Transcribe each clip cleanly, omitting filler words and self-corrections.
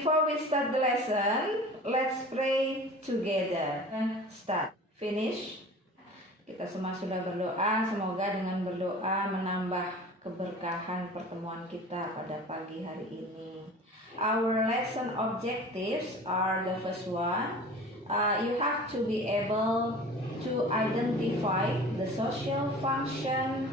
before we start the lesson, let's pray together. Start. Finish. Kita semua sudah berdoa, semoga dengan berdoa menambah keberkahan pertemuan kita pada pagi hari ini. Our lesson objectives are the first one. You have to be able to identify the social function,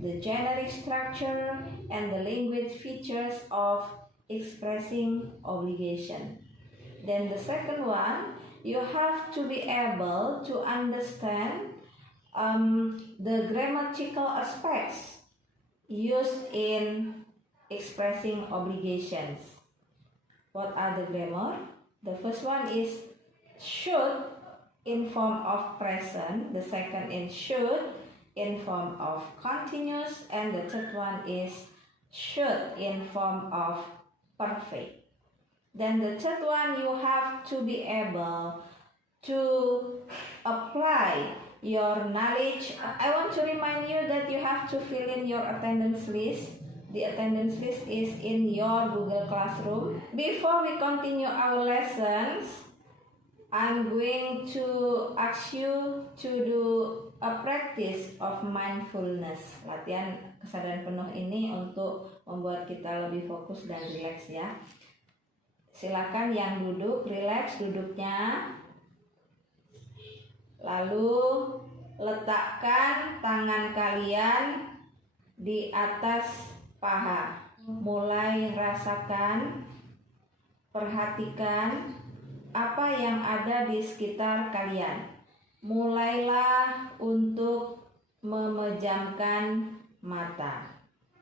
the generic structure, and the language features of expressing obligation. Then the second one, you have to be able to understand the grammatical aspects used in expressing obligations. What are the grammar? The first one is should in form of present, the second is should in form of continuous, and the third one is should in form of perfect. Then the third one, you have to be able to apply your knowledge. I want to remind you that you have to fill in your attendance list. The attendance list is in your Google Classroom. Before we continue our lessons, I'm going to ask you to do a practice of mindfulness. Latihan kesadaran penuh ini untuk membuat kita lebih fokus dan rileks ya. Silakan yang duduk, rileks duduknya. Lalu letakkan tangan kalian di atas paha. Mulai rasakan, perhatikan apa yang ada di sekitar kalian. Mulailah untuk memejamkan mata.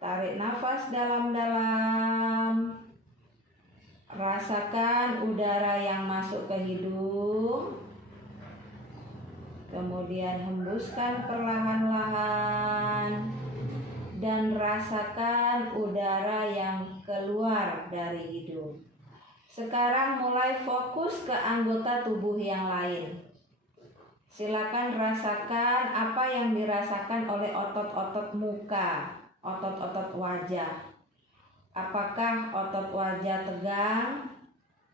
Tarik nafas dalam-dalam. Rasakan udara yang masuk ke hidung. Kemudian hembuskan perlahan-lahan. Dan rasakan udara yang keluar dari hidung. Sekarang mulai fokus ke anggota tubuh yang lain. Silakan rasakan apa yang dirasakan oleh otot-otot muka, otot-otot wajah. Apakah otot wajah tegang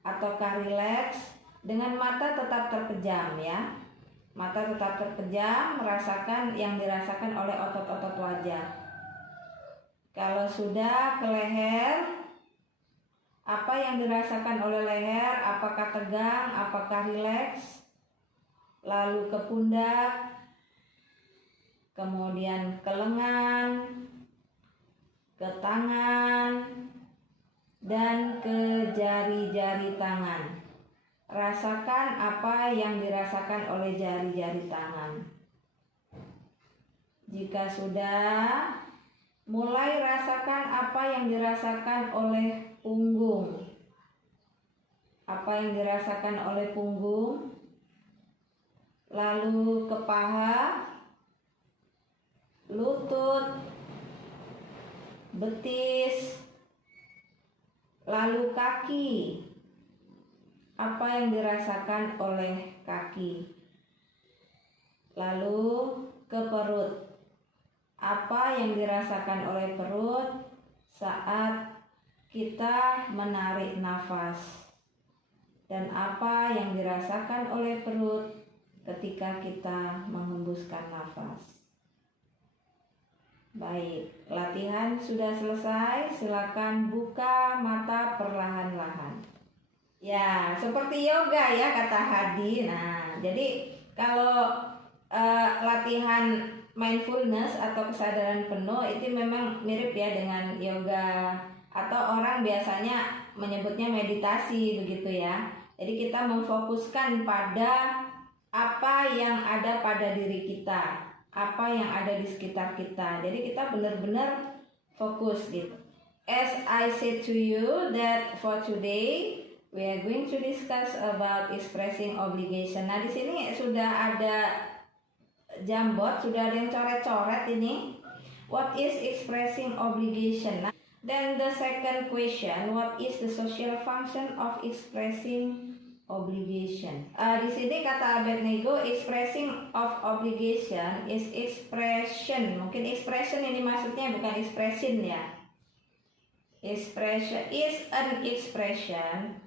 ataukah rileks? Dengan mata tetap terpejam ya. Mata tetap terpejam, merasakan yang dirasakan oleh otot-otot wajah. Kalau sudah ke leher, apa yang dirasakan oleh leher? Apakah tegang, apakah rileks? Lalu ke pundak, kemudian ke lengan, ke tangan, dan ke jari-jari tangan. Rasakan apa yang dirasakan oleh jari-jari tangan. Jika sudah, mulai rasakan apa yang dirasakan oleh punggung. Apa yang dirasakan oleh punggung? Lalu ke paha, lutut, betis, lalu kaki. Apa yang dirasakan oleh kaki? Lalu ke perut. Apa yang dirasakan oleh perut saat kita menarik nafas? Dan apa yang dirasakan oleh perut ketika kita menghembuskan nafas? Baik, latihan sudah selesai. Silakan buka mata perlahan-lahan. Ya, seperti yoga ya kata Hadi. Nah, jadi kalau latihan mindfulness atau kesadaran penuh itu memang mirip ya dengan yoga, atau orang biasanya menyebutnya meditasi begitu ya. Jadi kita memfokuskan pada apa yang ada pada diri kita, apa yang ada di sekitar kita. Jadi kita benar-benar fokus gitu. As I said to you that for today we are going to discuss about expressing obligation. Nah, di sini sudah ada Jamboard, sudah ada yang coret-coret ini. What is expressing obligation? Then the second question, what is the social function of expressing obligation? Di sini kata Abednego, expressing of obligation is expression. Mungkin expression ini maksudnya bukan expression ya. Expression is an expression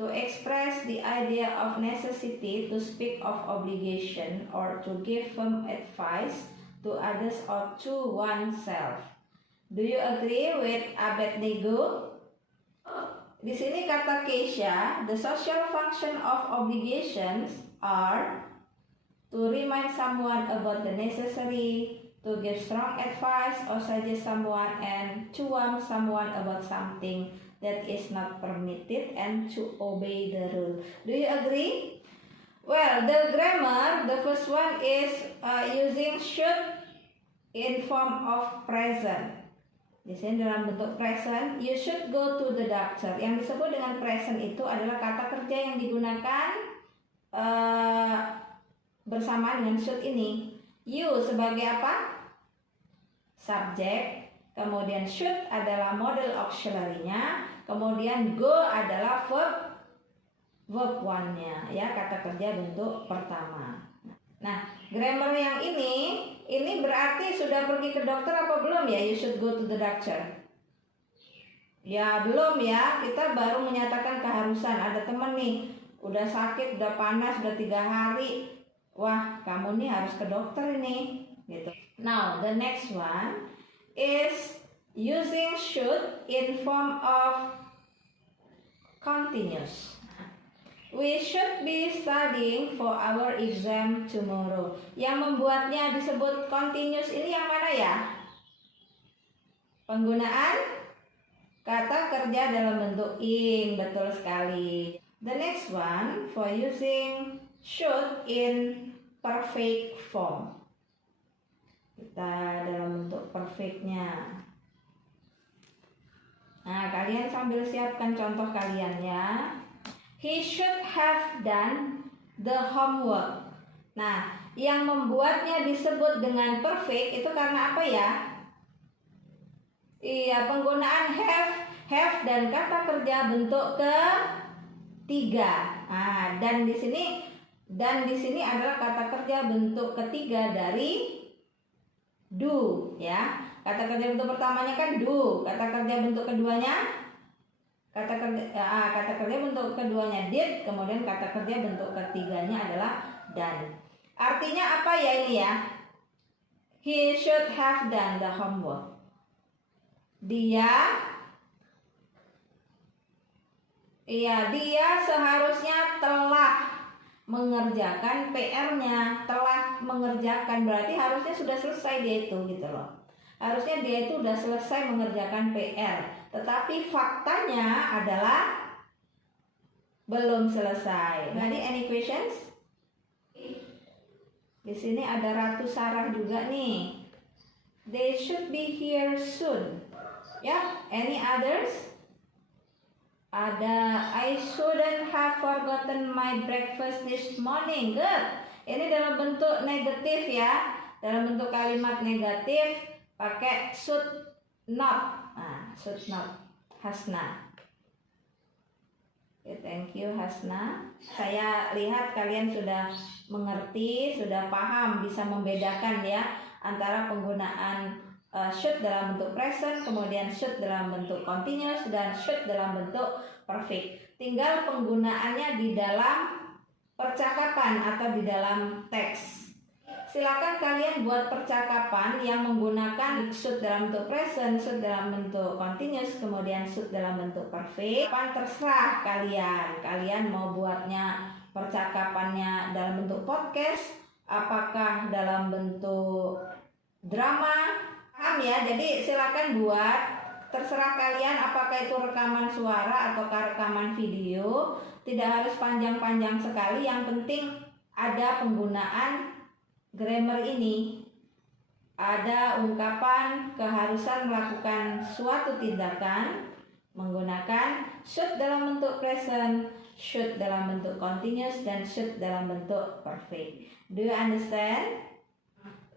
To express the idea of necessity, to speak of obligation, or to give firm advice to others or to oneself. Do you agree with Abednego? Di sini kata Keisha, the social function of obligations are to remind someone about the necessary, to give strong advice or suggest someone, and to warn someone about something that is not permitted, and to obey the rule. Do you agree? Well, the grammar, the first one is using should in form of present. Di sini dalam bentuk present, you should go to the doctor. Yang disebut dengan present itu adalah kata kerja yang digunakan bersama dengan should ini. You sebagai apa? Subjek. Kemudian should adalah model auxiliary-nya, kemudian go adalah verb one-nya, ya, kata kerja bentuk pertama. Nah, grammar yang ini berarti sudah pergi ke dokter apa belum ya? You should go to the doctor. Ya, belum ya. Kita baru menyatakan keharusan. Ada teman nih, udah sakit, udah panas, udah 3 hari. Wah, kamu nih harus ke dokter ini, gitu. Now, the next one is using should in form of continuous. We should be studying for our exam tomorrow. Yang membuatnya disebut continuous ini yang mana ya? Penggunaan kata kerja dalam bentuk in, betul sekali. The next one for using should in perfect form. Kita dalam bentuk perfectnya. Nah, kalian sambil siapkan contoh kalian ya. He should have done the homework. Nah, yang membuatnya disebut dengan perfect itu karena apa ya? Iya, penggunaan have dan kata kerja bentuk ketiga. Nah, dan di sini adalah kata kerja bentuk ketiga dari do, ya. Kata kerja bentuk pertamanya kan do, kata kerja bentuk keduanya kata kerja bentuk keduanya did, kemudian kata kerja bentuk ketiganya adalah done. Artinya apa ya ini ya? He should have done the homework. Dia seharusnya telah mengerjakan PR-nya, telah mengerjakan berarti harusnya sudah selesai dia itu, gitu loh. Harusnya dia itu sudah selesai mengerjakan PR, tetapi faktanya adalah belum selesai. Jadi any questions? Di sini ada Ratu Sarah juga nih. They should be here soon. Ya, any others? Ada I shouldn't have forgotten my breakfast this morning. Good. Ini dalam bentuk negatif ya. Dalam bentuk kalimat negatif pakai should not. Nah, should not. Hasna. Okay, thank you Hasna. Saya lihat kalian sudah mengerti, sudah paham, bisa membedakan ya antara penggunaan should dalam bentuk present, kemudian should dalam bentuk continuous, dan should dalam bentuk perfect. Tinggal penggunaannya di dalam percakapan atau di dalam teks. Silakan kalian buat percakapan yang menggunakan should dalam bentuk present, should dalam bentuk continuous, kemudian should dalam bentuk perfect. Terserah kalian. Kalian mau buatnya percakapannya dalam bentuk podcast, apakah dalam bentuk drama, paham ya? Jadi silakan buat, terserah kalian apakah itu rekaman suara atau rekaman video. Tidak harus panjang-panjang sekali, yang penting ada penggunaan grammar ini, ada ungkapan keharusan melakukan suatu tindakan menggunakan should dalam bentuk present, should dalam bentuk continuous, dan should dalam bentuk perfect. Do you understand?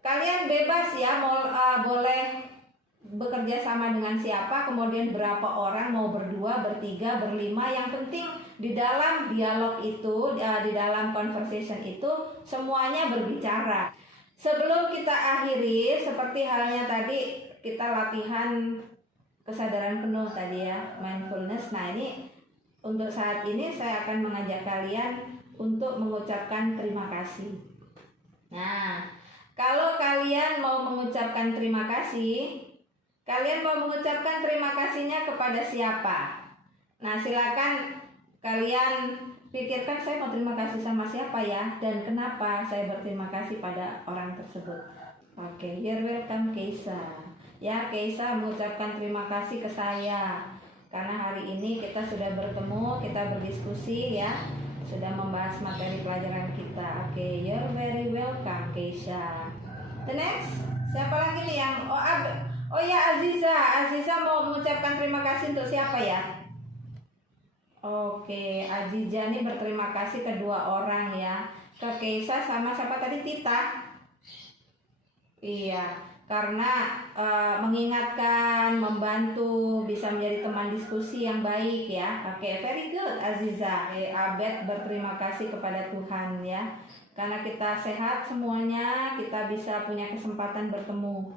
Kalian bebas ya, boleh bekerja sama dengan siapa, kemudian berapa orang, mau berdua, bertiga, berlima. Yang penting di dalam dialog itu, di dalam conversation itu semuanya berbicara. Sebelum kita akhiri, seperti halnya tadi kita latihan kesadaran penuh tadi ya, mindfulness. Nah, ini Untuk saat ini saya akan mengajak kalian untuk mengucapkan terima kasih. Nah, kalau kalian mau mengucapkan terima kasih, kalian mau mengucapkan terima kasihnya kepada siapa? Nah, silakan kalian pikirkan, saya mau terima kasih sama siapa ya, dan kenapa saya berterima kasih pada orang tersebut. Oke, you're welcome Keisa. Ya, Keisa mengucapkan terima kasih ke saya karena hari ini kita sudah bertemu, kita berdiskusi ya, sudah membahas materi pelajaran kita. Oke, you're very welcome Keisha. The next, siapa lagi nih yang oh ya, Aziza mau mengucapkan terima kasih untuk siapa ya? Oke, Aziza ini berterima kasih kedua orang ya, ke Keisha sama siapa tadi, Tita. Iya, karena mengingatkan, membantu, bisa menjadi teman diskusi yang baik ya. Oke, very good Aziza. Abed berterima kasih kepada Tuhan ya, karena kita sehat semuanya, kita bisa punya kesempatan bertemu.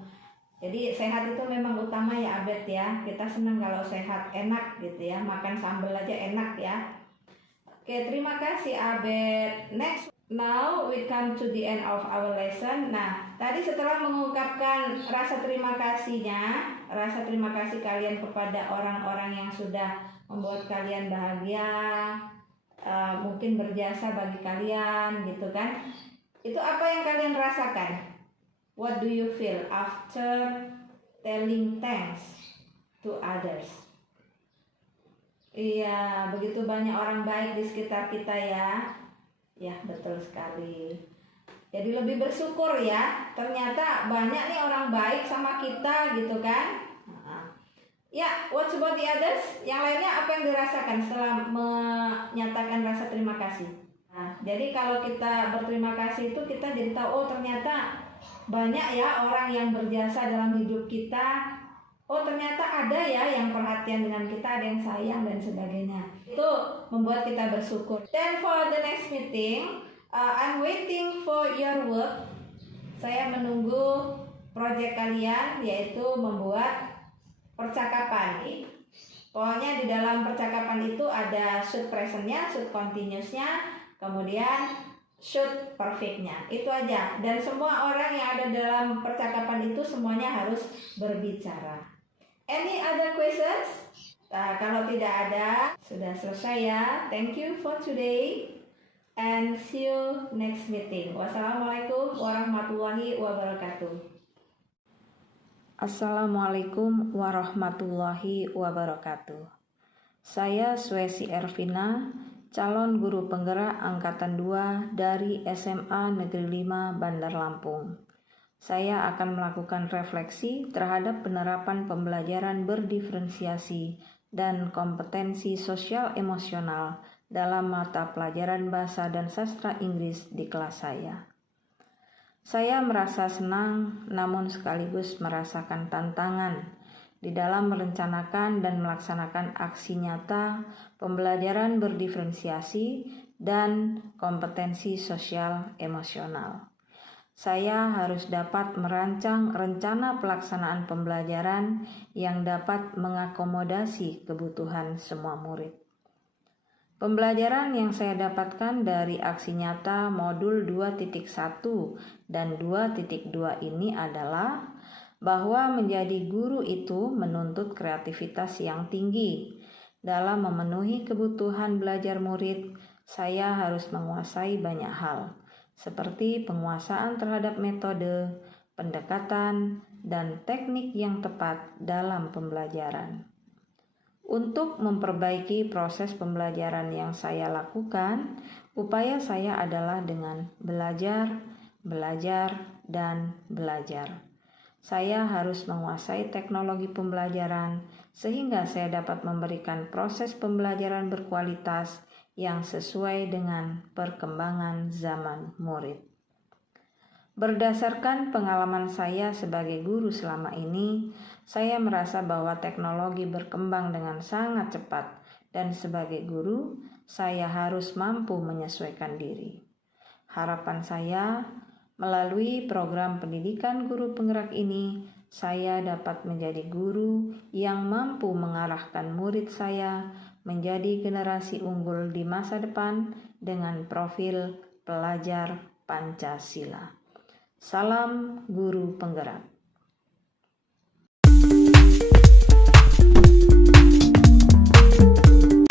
Jadi sehat itu memang utama ya Abed ya. Kita senang kalau sehat, enak gitu ya, makan sambal aja enak ya. Oke, terima kasih Abed. Next. Now we come to the end of our lesson. Nah, tadi setelah mengungkapkan rasa terima kasihnya, rasa terima kasih kalian kepada orang-orang yang sudah membuat kalian bahagia, mungkin berjasa bagi kalian gitu kan. Itu apa yang kalian rasakan? What do you feel after telling thanks to others? Iya, begitu banyak orang baik di sekitar kita ya. Ya, betul sekali. Jadi lebih bersyukur ya. Ternyata banyak nih orang baik sama kita gitu kan. Ya, what about the others? Yang lainnya apa yang dirasakan setelah menyatakan rasa terima kasih? Nah, jadi kalau kita berterima kasih itu kita jadi tahu, oh ternyata banyak ya orang yang berjasa dalam hidup kita. Oh ternyata ada ya yang perhatian dengan kita, ada yang sayang dan sebagainya. Itu membuat kita bersyukur. Then for the next meeting, I'm waiting for your work. Saya menunggu proyek kalian, yaitu membuat percakapan. Pokoknya di dalam percakapan itu ada should presentnya, should continuousnya, kemudian should perfectnya. Itu aja. Dan semua orang yang ada dalam percakapan itu semuanya harus berbicara. Any other questions? Nah, kalau tidak ada, sudah selesai ya. Thank you for today and see you next meeting. Wassalamualaikum warahmatullahi wabarakatuh. Assalamualaikum warahmatullahi wabarakatuh. Saya Swesi Ervina, calon guru penggerak angkatan 2 dari SMA Negeri 5 Bandar Lampung. Saya akan melakukan refleksi terhadap penerapan pembelajaran berdiferensiasi dan kompetensi sosial emosional dalam mata pelajaran bahasa dan sastra Inggris di kelas saya. Saya merasa senang namun sekaligus merasakan tantangan di dalam merencanakan dan melaksanakan aksi nyata pembelajaran berdiferensiasi dan kompetensi sosial emosional. Saya harus dapat merancang rencana pelaksanaan pembelajaran yang dapat mengakomodasi kebutuhan semua murid. Pembelajaran yang saya dapatkan dari aksi nyata modul 2.1 dan 2.2 ini adalah bahwa menjadi guru itu menuntut kreativitas yang tinggi. Dalam memenuhi kebutuhan belajar murid, saya harus menguasai banyak hal, seperti penguasaan terhadap metode, pendekatan, dan teknik yang tepat dalam pembelajaran. Untuk memperbaiki proses pembelajaran yang saya lakukan, upaya saya adalah dengan belajar, dan belajar. Saya harus menguasai teknologi pembelajaran sehingga saya dapat memberikan proses pembelajaran berkualitas yang sesuai dengan perkembangan zaman murid. Berdasarkan pengalaman saya sebagai guru selama ini, saya merasa bahwa teknologi berkembang dengan sangat cepat dan sebagai guru, saya harus mampu menyesuaikan diri. Harapan saya, melalui program pendidikan guru penggerak ini, saya dapat menjadi guru yang mampu mengarahkan murid saya menjadi generasi unggul di masa depan dengan profil pelajar Pancasila. Salam Guru Penggerak.